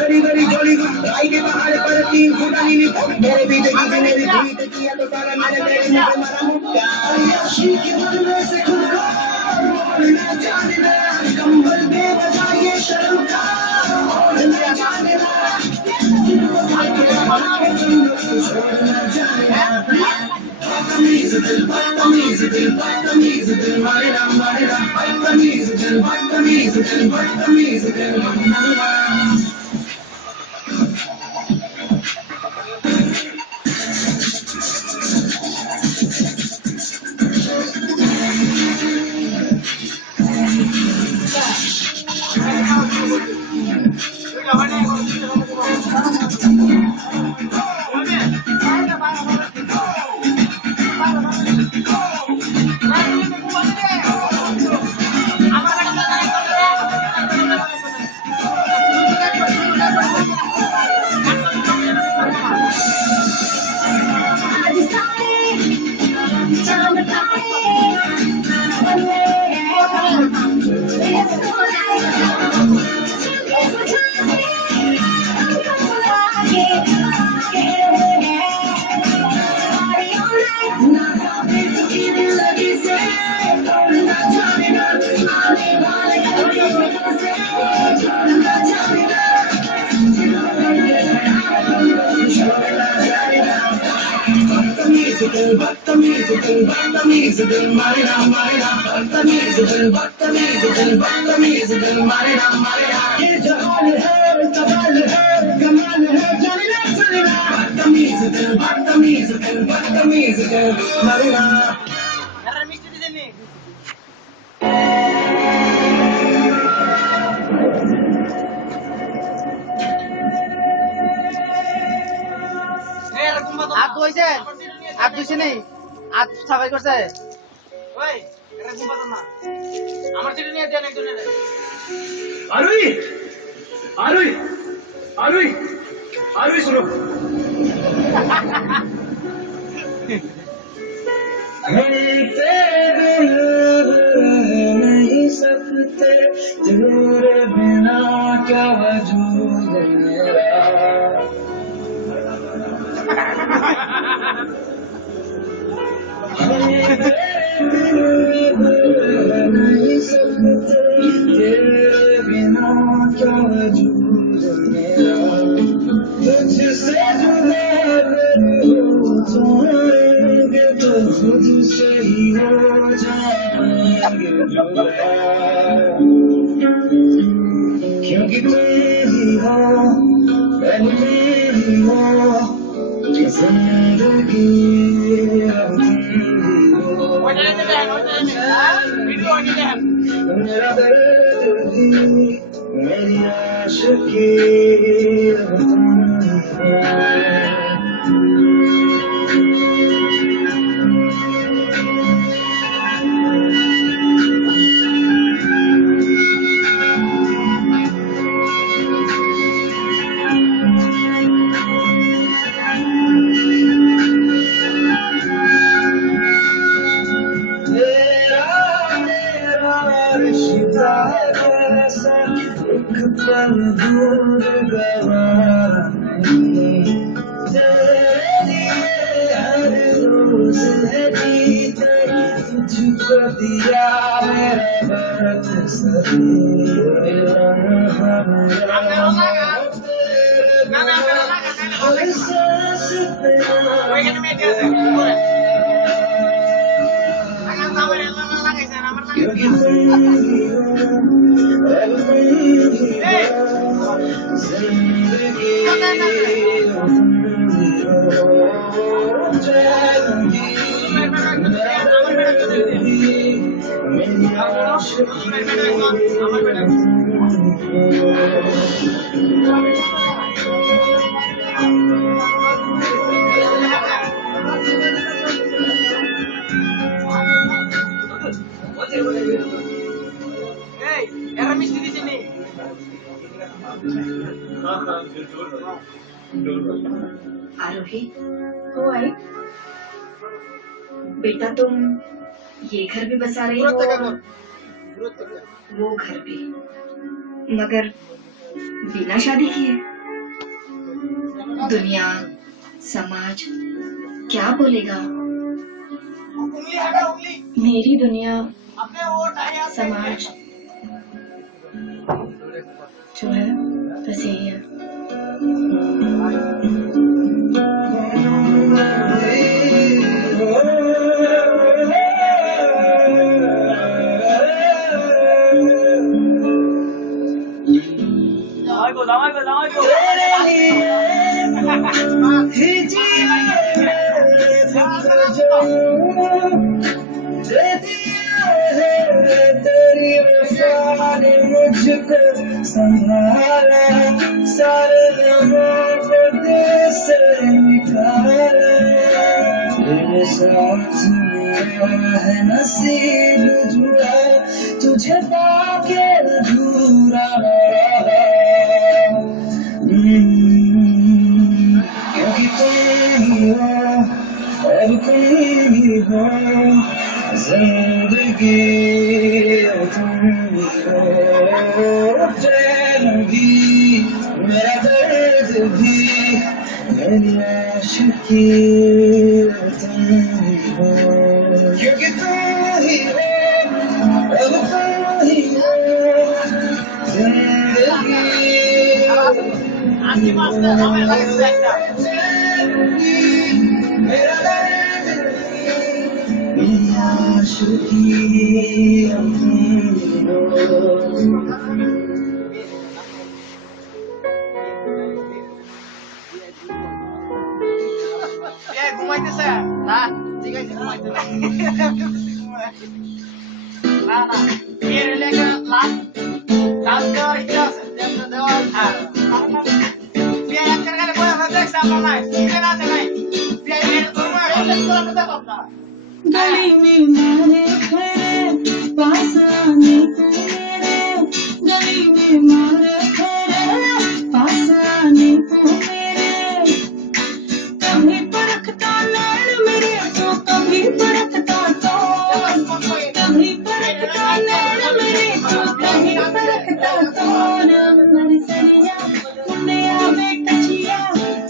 Very very jolly राई के पहाड़ पर 3 फुटा नीली मेरे भी देखी थी मेरी ट्वीट किया तो सारा मेरे तेरे मुंह पे मारा मुक्का अय्याशी के मन में से खुद को बोलना जाने ना कंबल पे बजाइए शर्म का बोलना जाने ना छोड़ना जाने ना बदतमीज दिल मारेगा मारेगा बदतमीज दिल बदतमीज दिल मारेगा मारेगा बदतमीज दिल मारेगा मारेगा ये जहान है कमाल है कमाल है चलना चलना बदतमीज दिल मारेगा आप কইছে आप দিছে নেই आप সবাই করছে ওই এটা ঘুমাতো না আমার চিঠি নিয়ে দেন একজনের আরুই আরুই আরুই আরুই सुनो नहीं सकते तेरे बिना क्या वजूद मेरा नहीं सकते तेरे बिना क्या वजूद मेरा तुझसे जुड़े जाएंगे तो तुझसे ही हो जाएंगे जुड़ा क्योंकि तुम ही हो पहले ही हो जिंदगी मेरा दर्द मेरी आशिकी पल दूर गवारा नहीं तेरे लिए हर रोज है जीता तुझको दिया मेरा बरत सभी हर सांस क्योंकि आरोही, हो आई? बेटा तुम ये घर भी बसा रही हो, वो घर भी, मगर बिना शादी किए। दुनिया समाज क्या बोलेगा? उंगली हटा उंगली मेरी दुनिया अपने वो टाइम समाज जो है बस यही है। तेरी वफा ने मुझको संभाला, सारे मोहब्बत से निकाला, तेरे साथ मेरा है नसीब जुड़ा, तुझे पाके अधूरा रहा, क्योंकि तुम ही हो अब तुम ही हो जिंदगी, तुम ही हो चैन भी मेरा दर्द भी मेरी आशिकी, तुम ही हो क्योंकि तुम ही हो अब तुम ही हो जिंदगी, मेरा दर्द मेरी आशिकी, ঘুমাইতেছে না ঠিক আছে ঘুমাইতেছে না না এর লেখা লাস্ট দেওয়ার ইচ্ছা আছে দেওয়ার বিয়ে এক করে বলে আমরা দেখছি আপনার নাই এখানে আছে নাই বিয়ে এর তোমার আমরা দেখো না गली में मारे खड़े पास आने को मेरे, गली में मारे खड़े पास आने को मेरे, कभी परखता नैन मेरे तो कभी परखता तो, कभी परखता नैन मेरे तो कभी परखता तो, नंबर सरिया मुंडे आवे कचिया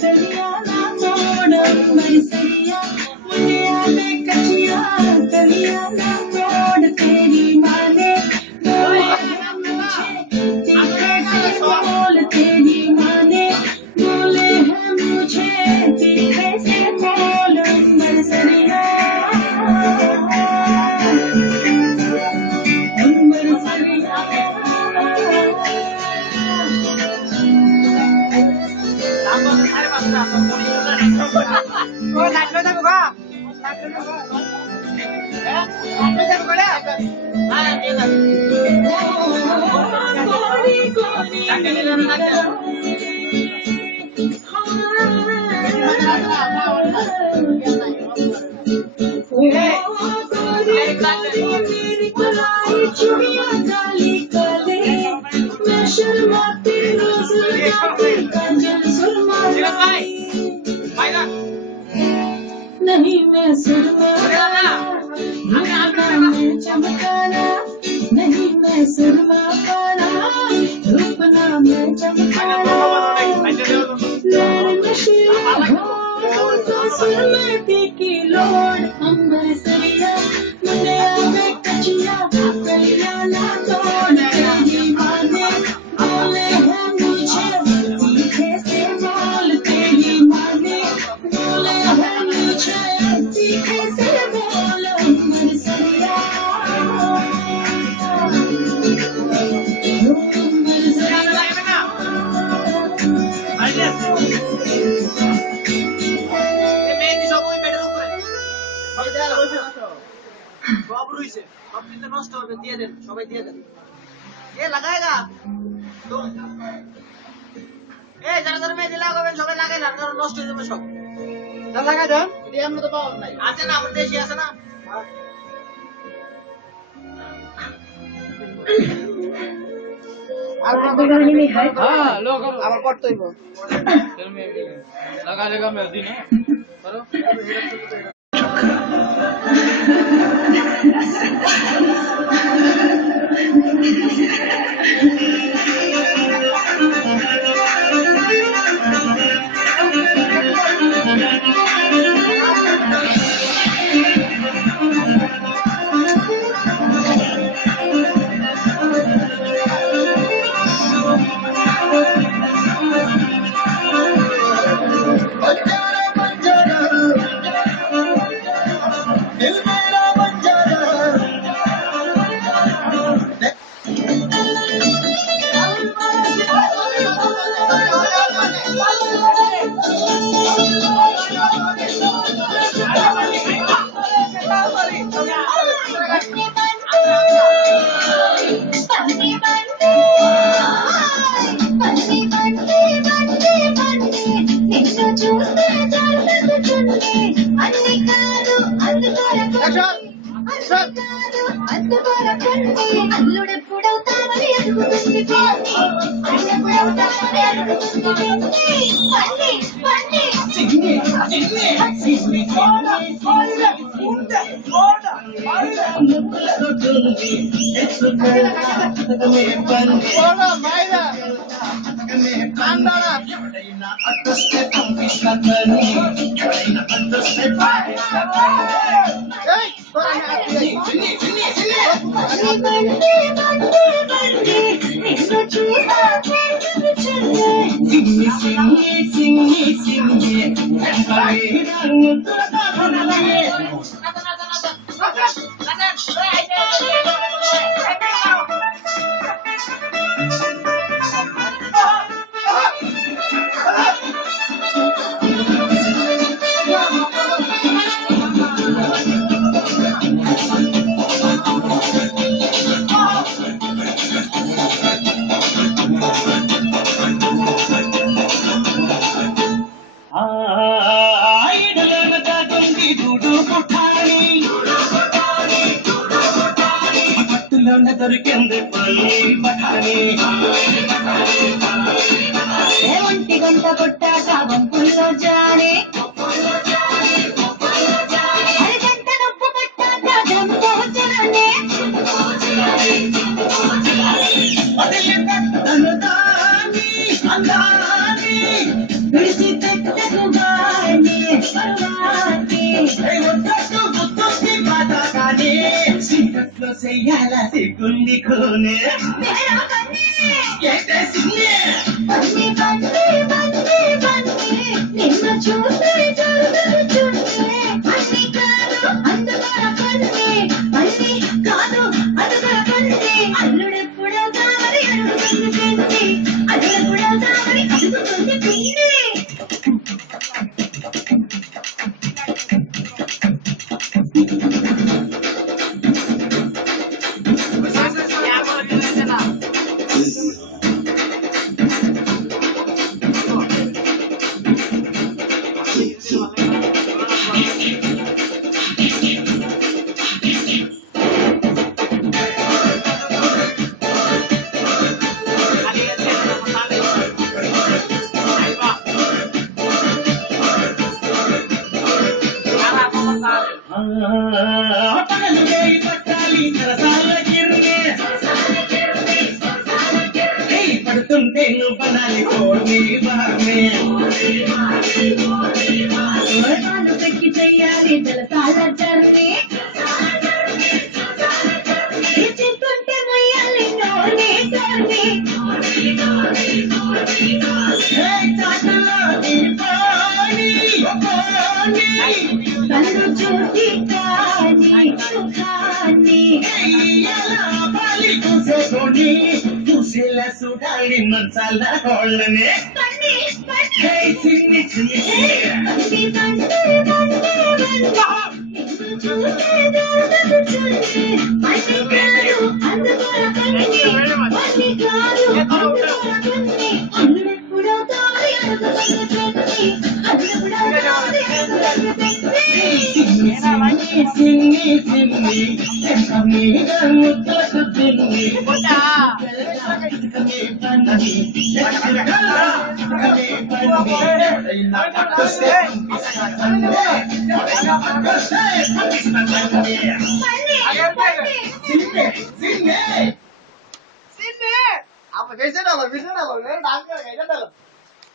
चलिया ना छोड़, नंबर सरिया मुंडे आवे कचिया चलिया ना छोड़, तेरी माँ ने बोल, तेरी माँ ने बोले हैं मुझे तीखे से बोल, नंबर सरिया नंबर सरिया ও লাগবে দেখো গা লাগবে দেখো হ্যাঁ লাগবে দেখো বড় হ্যাঁ দিয়ে দাও টাকা নিলে না টাকা मेरी कलाई चुड़िया काली काले, मैं शर्माती नजर जाती कंजल सुरमाती, नहीं मैं सुरमाना मैं चमकाना, नहीं मैं सुरमा पाना रूपना मैं चमकाना, नशीला घोड़ तो सुर में की लोड, अंबर सरिया मुझे आवे कचिया कलिया ना तोड़, तेरी माँ ने बोले हैं मुझे तीखे से बोल, तेरी माँ ने बोले हैं मुझे तीखे से बोल, अंबर सरिया अंबर सरिया সব রইছে সব কিন্তু নষ্ট হবে দিয়ে দেন সবাই দিয়ে দেন এ লাগায়গা তো এ যারা যারা মেয়ে লাগাবেন সবাই লাগাই না কারণ নষ্ট হয়ে যাবে সব না লাগাই দেন এটি আমরা তো পাওয়া নাই আছে না আমাদের দেশে আছে না আর गाने में है हां लोग আবার করতে হইব লাগা লাগা মেহেদি না করো అల్లుడెప్పుడవుతామని అడుగుతుంది దొరికింది ఒంటి గంట కొట్టాక వంపుల్లో జారే అరగంట నొప్పు పట్టాక జంపోచలనే విడిచిపెట్టకు గాని చీకట్లో చెయ్యాల సిగ్గుంది కోనే నిన్ను చూస్తే జరుగుతుంటే అన్ని కాదు అందుకర పండి అన్ని కాదు అందుకర పండి అల్లుడెప్పుడో కావరి అడుగుతుంది పిండి అల్లుడెప్పుడో కావరి అడుగుతుంది పిండి పట్టాలి పడుతుంటే నువ్వు పడాలి కోడి పెట్టి చెయ్యాలి జలసాల జర్నీ చెప్పుంటే మొయ్యాలి నోని తోని కన్ను చూసి కానీ సుఖాన్ని చూసేలా చూడాలి మనసాల కోళ్ళనే చిన్ని చిన్ని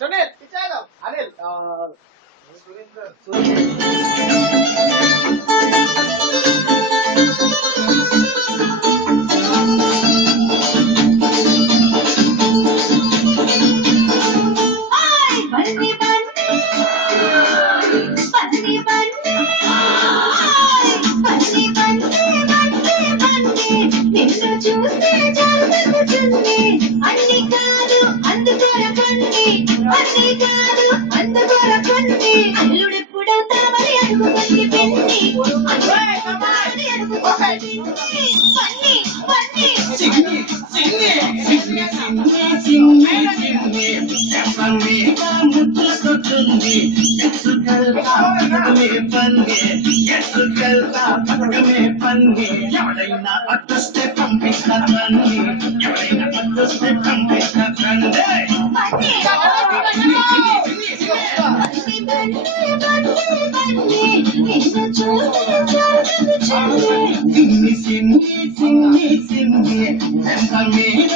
సునీల్ ఇచ్చాడు అనిల్ చూస్తే జరుగుతుంది అన్ని కాదు అందుకొర పండి అన్ని కాదు అందుకొర పండి అల్లుడెప్పుడవుతామని అడుగుతుంది పెండి అడుగుతుంది పండి పండి ముద్దులతోంది ఎత్తుకెళ్తా జాతకమే పన్ని ఎవడైనా అడ్డొస్తే పంపిస్తానండి ఎవడైనా అడ్డొస్తే పంపిస్తానండి సిన్ని సిన్ని సిన్ని సిన్ని ఎంత మీద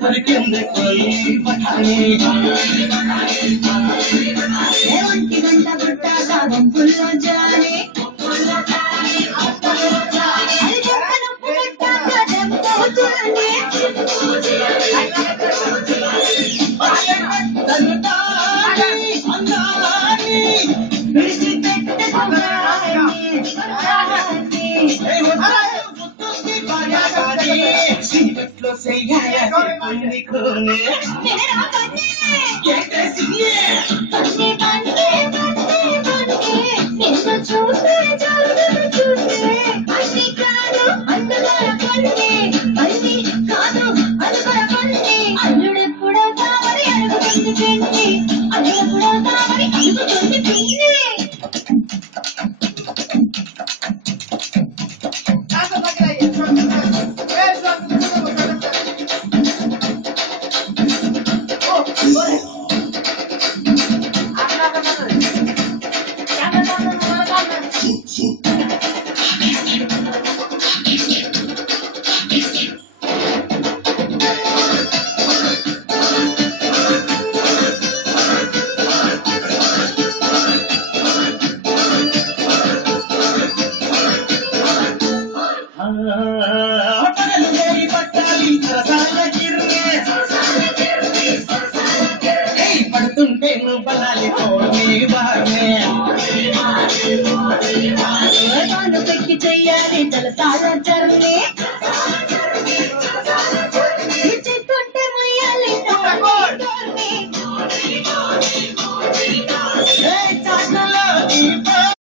దొరికింది ఒంటి గంట పుట్టాక గుంపుల్లో జారి అల్లుడెప్పుడో కావరి అడుగుతుంది పెంచి అల్లుడెప్పుడో కావరి అడుగుతుంది పెంచి పడుతుంటే నువ్వు బలాలి పెట్టి చెయ్యాలి తల తాళ